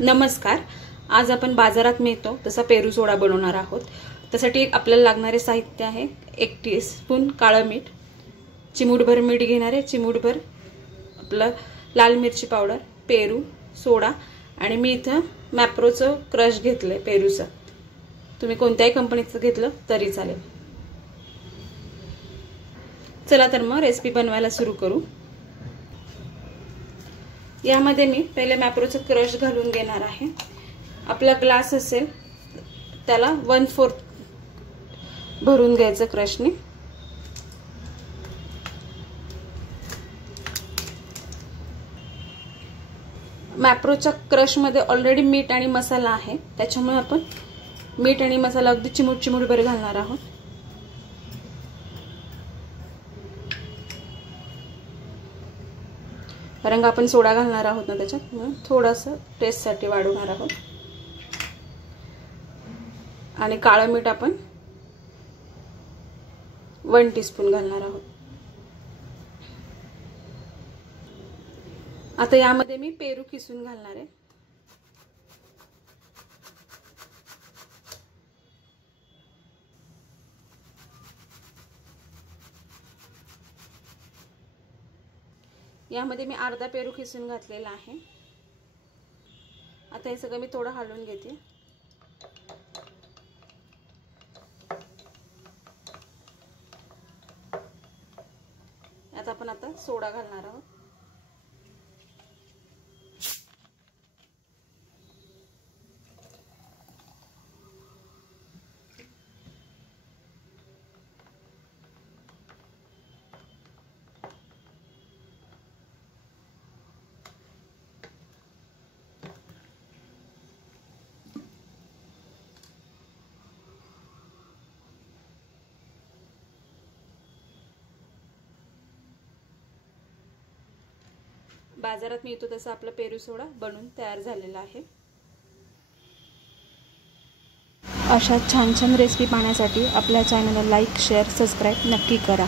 नमस्कार। आज आपण बाजारात मिळतो तसा पेरू सोडा बनवणार आहोत। त्यासाठी आपल्याला लागणारे साहित्य आहे 1 टीस्पून काळे मीठ, चिमूटभर मीठ घेणार आहे, चिमूटभर आपलं लाल मिरची पावडर, पेरू, सोडा आणि मी इथं मॅप्रोचं क्रश घेतलंय पेरूचं। तुम्ही कोणत्याही कंपनीचं घेतलं तरी चालेल। चला तर मग रेसिपी बनवायला सुरू करू। यामध्ये मी पहिले मॅप्रोचं क्रश घालून घेणार आहे। आपला ग्लास असेल त्याला 1/4 भरून घ्यायचं क्रशने। मॅप्रोच्या क्रश मध्ये ऑलरेडी मीठ आणि मसाला आहे, त्याच्यामुळे आपण मीठ आणि मसाला अगदी चिमूटभर घालणार आहोत। कारण आपण सोडा घालणार आहोत ना त्याच्यात, म्हणून थोडंसं टेस्ट साठी वाढवणार आहोत। आणि काळे मीठ आपण 1 टीस्पून घालणार आहोत। आता यामध्ये मी पेरू किसून घालणार आहे। यामध्ये मी अर्धा पेरू खिसून घातलेला आहे। आता हे सगळं मी थोडं हलवून घेते। यात आपण आता सोडा घालणार आहोत। बाजारात मिळतो तसा आपला पेरू सोडा बनवून तयार झालेला आहे। अशा छान छान रेसिपी पाहण्यासाठी आपल्या चॅनलला लाईक, शेअर, सबस्क्राइब नक्की करा।